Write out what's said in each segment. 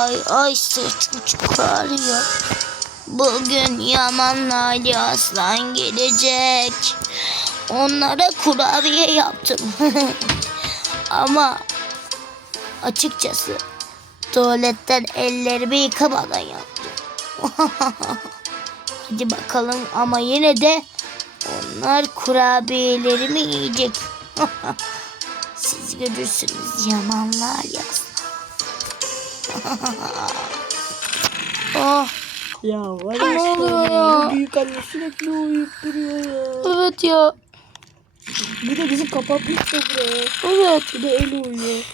Ay ay sırtım çok ağrıyor. Bugün Yaman'la Ali Aslan gelecek. Onlara kurabiye yaptım. Ama açıkçası tuvaletten ellerimi yıkamadan yaptım. Hadi bakalım ama yine de onlar kurabiyelerimi yiyecek. Siz görürsünüz Yamanlar yaz. Oh, Ya var Ne oluyor ya? Büyük anne sürekli uyuyup duruyor ya. evet ya. Bir de bizi kapatmış da buraya. Evet. Bir de el uyuyor.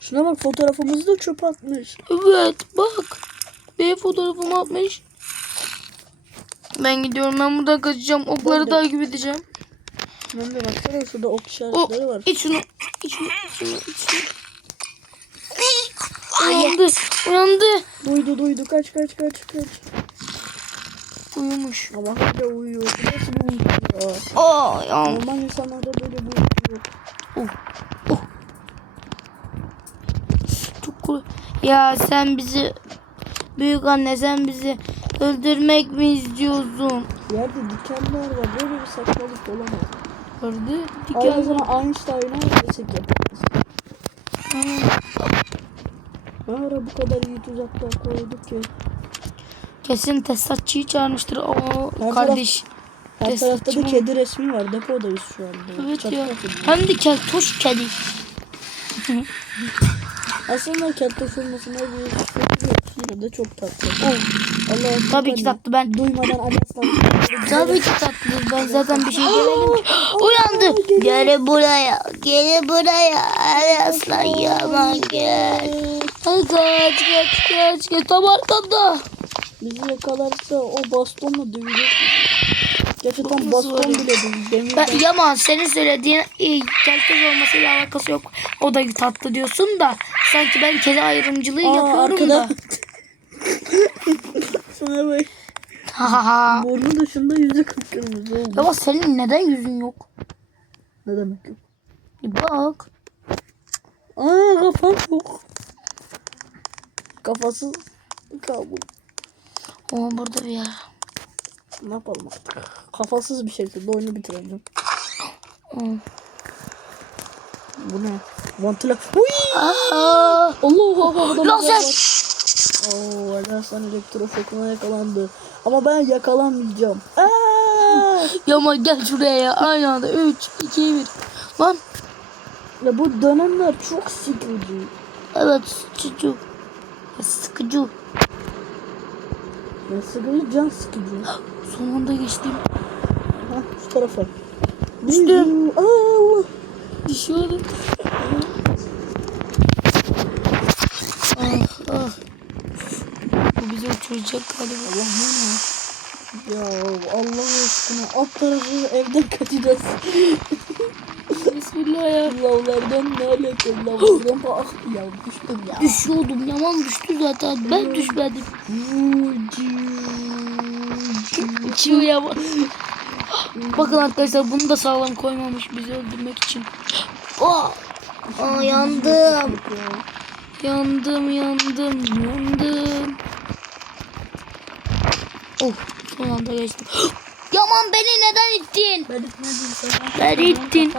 Şuna bak fotoğrafımızı da çöp atmış. Evet bak. Bir fotoğrafımı atmış. Ben gidiyorum ben buradan kaçacağım. Okları takip edeceğim. Ben de baksana şurada ok O, işaretleri var. iç şunu. İç şunu. iç şunu. iç şunu. Uyandı. Uyandı. Duydu duydu kaç kaç kaç kaç. Uyumuş. Ama hala uyuyor. Bu nasıl ya? Aa, ya. Normal insanlarda böyle bir uyku yok. Çok kork- Ya sen bizi büyük anne sen bizi öldürmek mi istiyorsun? Yerde dikenler var. Böyle bir saçmalık olamaz. Gördü. Allah Diken. sana Einstein'a desek yaparız. Ne ara bu kadar iyi tuzaklar koyduk ki. Kesin tesisatçıyı çağırmıştır. O Her kardeş. Her Destek tarafta da kedi resmi var. Depodayız şu anda. Evet Çatı ya. Hem de keltoş kedi. Aslında keltoş olmasına bir yok. Yine de çok tatlı. Oh, Allah tabii ki tatlı ben. Duymadan anasından. Tabii ki tatlı. Ben zaten bir şey demedim ki. Uyandı. Gel buraya. Gel buraya. Ay aslan yaman gel. Kaç kaç kaç kaç. Tam arkamda. Bizi yakalarsa o bastonla dövecek. Nasıl baston bile değil. Ben, Yaman senin söylediğin iyi, keltoş olmasıyla alakası yok. O da tatlı diyorsun da sanki ben kedi ayrımcılığı Aa, yapıyorum arkada. da. Sana bak. Ha. Burnu dışında yüzü kıpkırmızı oldu. Yaman senin neden yüzün yok? Ne demek yok. Bir bak. Aa kafam yok. Kafasız kaldım. O burada bir yer. Ne yapalım artık. Kafasız bir şekilde oyunu bitireceğim. Hı. Bu ne? Vantila. Allah Allah. Lazer. Oo, Ali Hasan elektroşokuna yakalandı. Ama ben yakalanmayacağım. Aa! Yaman gel şuraya ya. Aynı anda 3, 2, 1. Lan Ya bu dönemler çok sıkıcı. evet sıkıcı. Sıkıcı. Ya sıkıcı can sıkıcı. Son anda geçtim. Ha şu tarafa. Düştüm. Aa, Allah. Düşüyorum. Ah ah. Bu bizi uçuracak galiba. Allah ne ya? Ya Allah aşkına alt tarafı evden kaçacağız. Bismillah ya. Lavlardan ne alakalı lavlardan ah ya düştüm ya. Düşüyordum. Yaman düştü zaten. Ben düşmedim. Uçuyor Yaman. Bakın arkadaşlar bunu da sağlam koymamış bizi öldürmek için. Oh! Aa, yandım. Yandım, yandım, yandım. Oh, son anda geçtim. Yaman beni neden ittin? Ben gitmedim sana. Ben ittin.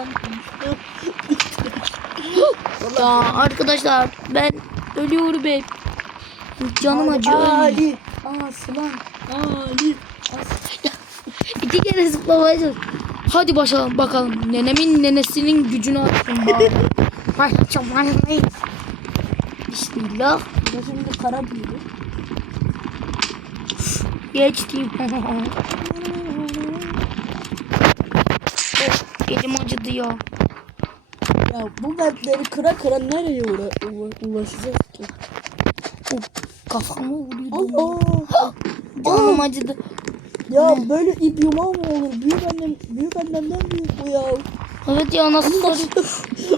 Ya arkadaşlar ben ölüyorum hep. Canım acıyor. ölmüyor. Ali. Aslan. Ali. İki kere zıplamaya çalış. Hadi başlayalım bakalım. Nenemin nenesinin gücünü attım anneyi. Bismillah. Bu şimdi kara büyüdü. Geçtim. Elim acıdı ya. Ya bu metleri kıra kıra nereye uğra- ulaşacağız ki? Oh, kafama vuruyordu. Allah. Canım acıdı. Ya böyle ip yumağı mı olur? Büyük annem, büyük annemden büyük bu ya. Evet ya nasıl sarı?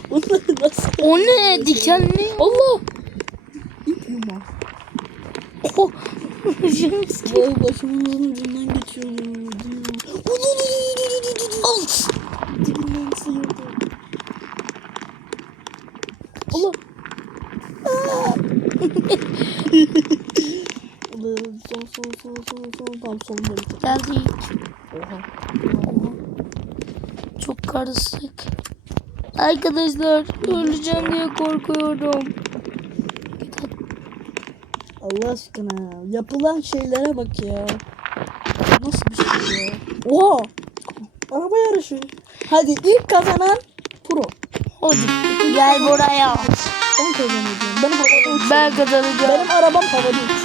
Bunlar nasıl? O ne? Dikenli. Allah. İp yumağı. Oh. Vay başımın ucundan geçiyordu. Al. Dibinden sıyırdı. Allah. Aa! Son son son tam sonunda bitir. Geldik. Oha. Çok karışık. Arkadaşlar öleceğim diye korkuyorum. Allah aşkına ya. Yapılan şeylere bak ya. Nasıl bir şey ya? Oha. Araba yarışı. Hadi ilk kazanan pro. Hadi gel buraya. Ben kazanacağım. Benim. Ben kazanacağım. Benim arabam havada.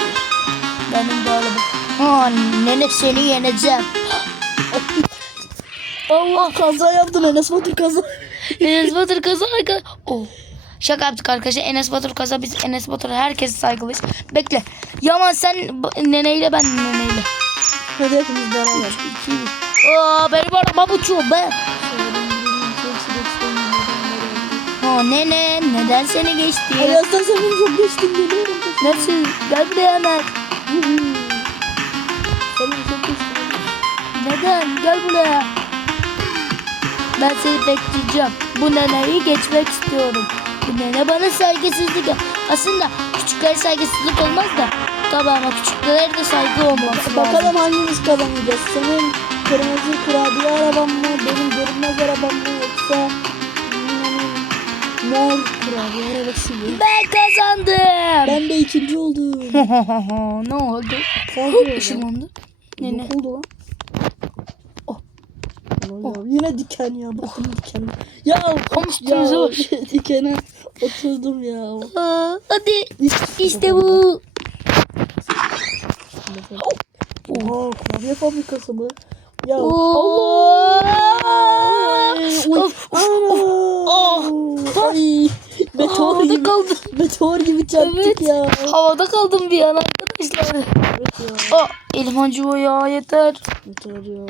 Benim de arabam. Ha, nene seni yeneceğim. Allah kaza yaptın Enes Batur kaza. Enes Batur kaza arka. Oh. Şaka yaptık arkadaşlar. Enes Batur kaza. Biz Enes Batur'a herkes saygılıyız. Bekle. Yaman sen neneyle ben neneyle. Hadi hepimiz beraber. Aa, benim arabam uçuyor be. Ha nene neden seni geçti? Ayazdan sen beni çok geçtin geliyorum. Nasıl? Buraya hemen. Sen beni çok geçtin. Neden? Gel buraya. Ben seni bekleyeceğim. Bu neneyi geçmek istiyorum. Bu nene bana saygısızlık yap. Aslında küçüklere saygısızlık olmaz da. Tabii ama küçüklere de saygı olması lazım. Bakalım hangimiz kazanacağız. Senin kırmızı kurabiye araban mı? Benim görünmez arabam mı? Yoksa mor kurabiye arabası mı? Ben kazandım. Ben de ikinci oldum. ne oldu? Kaldı Işınlandı. Nene. Ne oldu lan? Oh. Oh. Yine diken ya. Bakın diken. Ya, Tam ya üstümüze bak. şu dikene oturdum ya. Aa, hadi. İşte, bu. Oha kurabiye fabrikası mı? Ya uy. Of, of, Ana. Ay, meteor Havada gibi, kaldım. meteor gibi çarptık Evet. ya. Havada kaldım bir an arkadaşlar. Evet ya. Aa, elim acıyor ya yeter. Meteor ya.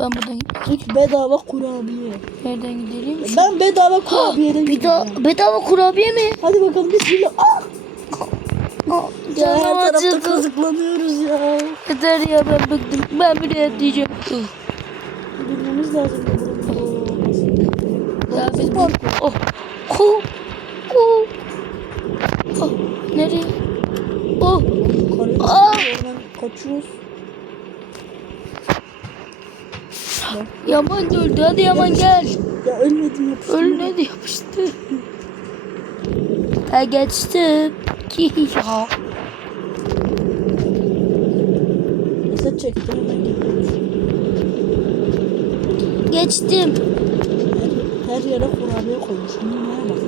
Ben buradan. İlk bedava kurabiye. Nereden gidelim? Ben bedava kurabiyeden Beda bedava kurabiye mi? Hadi bakalım bismillah. Ah! Aa, Ya her tarafta acıdı. kazıklanıyoruz ya. Yeter ya ben bıktım. Ben bir de diyeceğim. Bilmemiz lazım. Park. Oh. Ku. Ku. Oh. Nereye? Oh. Aa! oradan kaçıyoruz. Yaman öldü. Hadi Yaman gel. Ya ölmedim yapıştım. Ölmedi yapıştı. Ha geçtim. Ya. Reset çektim. Geçtim. Her, yere kurabiye koymuş. Neye bak.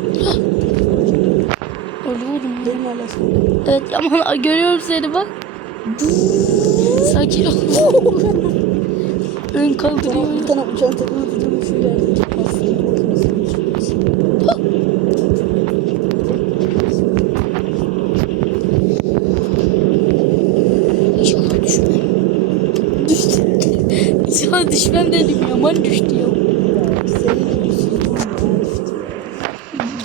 Ölüyorum. Benim sana. Evet Yaman görüyorum seni bak. Sakin ol. Ön Tamam, kaldırıyorum. bir tane uçağın tekne atacağım. Çıkmasın. İnşallah düşmem. Düştü. İnşallah düşmem dedim Yaman düştü. Ya senin yüzünden ya düştü.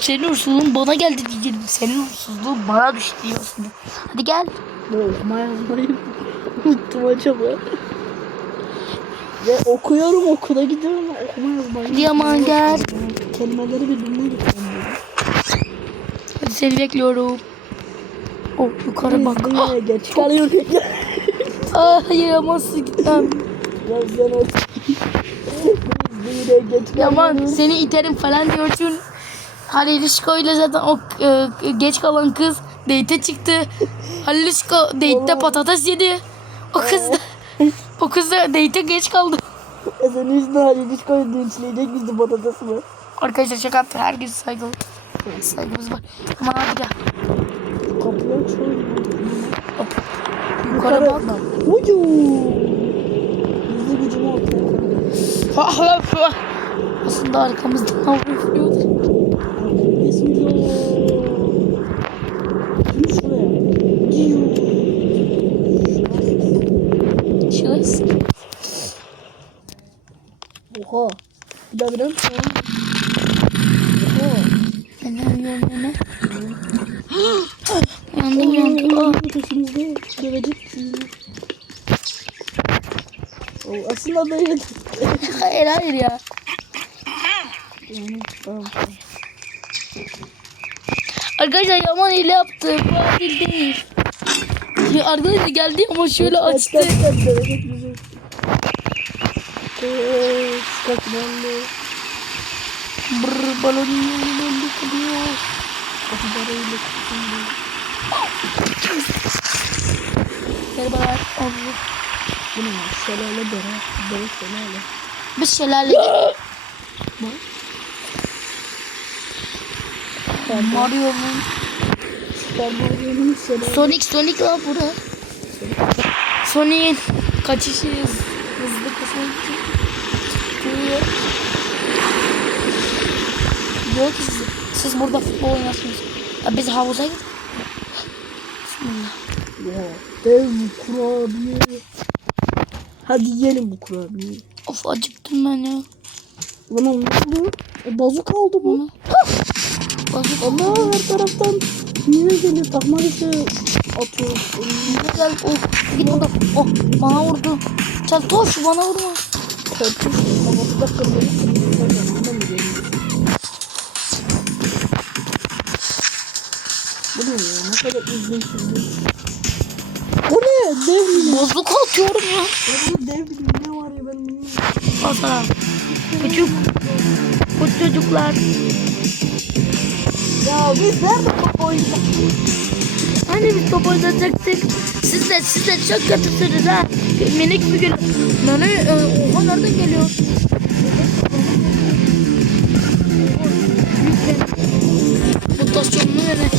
Senin uğursuzluğun bana geldi diyeceğim. Senin uğursuzluğun bana düştü diyorsun. Hadi gel. Ne okuma yazmayı unuttum acaba. Ve okuyorum okula gidiyorum okuma yazmayı. Yaman gel. Kelimeleri birbirine getiriyorum. Hadi seni bekliyorum. Oh yukarı bak. Ah, geç kalıyor. ah, hayır Yaman'sız gitmem. Ya sen o... Biz yine geç Yaman seni iterim falan diyorsun. Halil İşko ile zaten o e, geç kalan kız date çıktı. Halil İşko date'te patates yedi. O kız da o kız da date'e geç kaldı. E senin yüzünden Halil hiç koyun dinçleyecek bizi patatesini. Arkadaşlar şaka yaptı. Herkes saygılı. Saygımız var. Aman hadi gel. Kapıyı açıyorum. Yukarı bak. Ucu. Hızlı gücümü ortaya. Aslında arkamızdan hava Şimdi. Şahıs. Oha. Bir daha bilir misin? Oha. Yine. Uyandı uyandı. Ah. Ooo. Peşimizde. Dövecek bizi. O aslında böyle Hayır hayır ya. yani tamam. Arkadaşlar Yaman hile yaptı. Bu adil değil. Ya arkadaşlar geldi ama şöyle Kaç açtı. kaç kaç. Koş kaç ballı. Brr balon önünde kalıyor. Kapılarıyla kutusunda. Merhabalar. Allah. Bu ne ya? Şelale dere. Dere şelale. Biz şelale. Mario'nun. Süper Mario'nun. Sonic Sonic var burada. Sonic'in kaçışı hız, hızlı için. Vuruyor. Diyor ki siz, siz burada futbol oynarsınız. Ya biz havuza git. Bismillah. Ya, dev kurabiye. Hadi yiyelim bu kurabiyeyi. Of acıktım ben ya. Ulan ne oldu? E, bazuk aldı bu. Bazık Allah her taraftan yine geliyor. Takma dışı atıyor. güzel. Oh git burada. Oh bana vurdu. Çal toş bana vurma. Çarpış. Havası da kırmızı? Bu ne ya? Ne kadar üzgün şimdi. O ne? Dev mi? Bozluk atıyorum ya. Bu dev mi? Ne var ya ben bilmiyorum. Pazara. Küçük. Bu çocuklar. Ya biz nerede top oynadık? Hani biz top oynayacaktık. Siz de siz de çok kötüsünüz ha. Minik bir gün. Nane e, oha nereden geliyor? Mutasyonlu yere.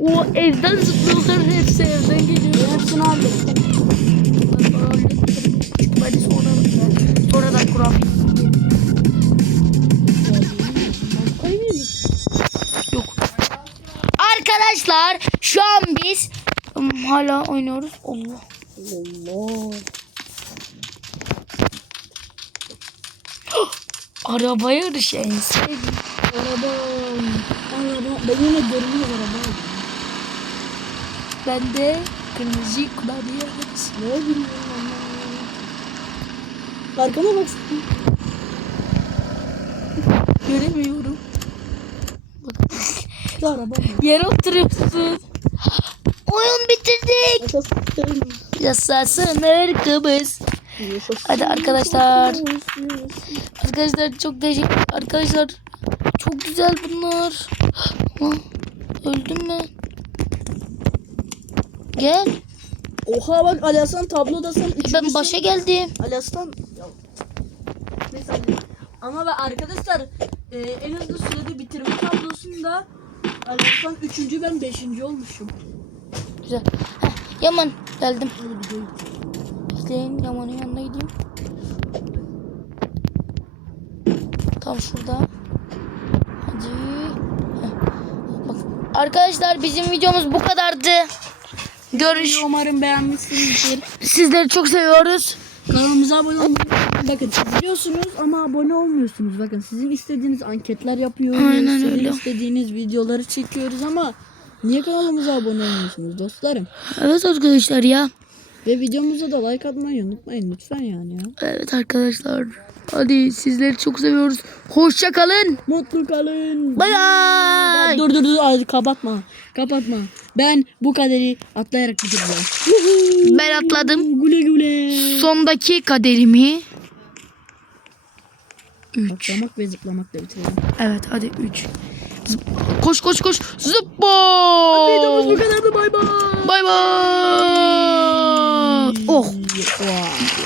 O evden zıplıyorlar hepsi evden geliyor. Hepsini aldık. Hadi sonra sonradan kuram. Arkadaşlar şu an biz hala oynuyoruz. Allah. Allah. Araba yarışı en. Araba. Araba. Ben yine görünüyor araba. Ben de kırmızı kurabiye yarışı. Ne bileyim ama. Arkana baksana. Göremiyorum. Şu araba? Yere oturuyorsun. Oyun bitirdik. Irkımız. Yaşasın. Hadi arkadaşlar. Arkadaşlar çok değişik. Arkadaşlar çok güzel bunlar. Öldüm ben. Gel. Oha bak Alaslan tablodasın. Üçüncüsün. Ben başa geldim. Hadi. Ama ben arkadaşlar e, en hızlı sürede bitirme tablosunda Alaslan üçüncü ben beşinci olmuşum. Güzel. Heh, Yaman geldim. Hadi gidelim. Bekleyin Yaman'ın yanına gideyim. Tam şurada. Hadi. Heh. Bak. Arkadaşlar bizim videomuz bu kadardı. Görüş. Umarım beğenmişsinizdir. Sizleri çok seviyoruz. Kanalımıza abone olmayı Bakın siz biliyorsunuz ama abone olmuyorsunuz. Bakın sizin istediğiniz anketler yapıyoruz. Aynen sizin öyle. istediğiniz videoları çekiyoruz ama niye kanalımıza abone olmuyorsunuz dostlarım? Evet arkadaşlar ya. Ve videomuza da like atmayı unutmayın lütfen yani ya. Evet arkadaşlar. Hadi sizleri çok seviyoruz. Hoşça kalın. Mutlu kalın. Bay bay. Dur dur dur Ay, kapatma. Kapatma. Ben bu kaderi atlayarak bitireceğim. Ben atladım. Güle güle. Sondaki kaderimi. 3. Atlamak ve zıplamakla bitirelim. Evet hadi 3. Koş koş koş. Zıppo. Videomuz bu kadardı. Bay bay. Bay bay. Oh. oh.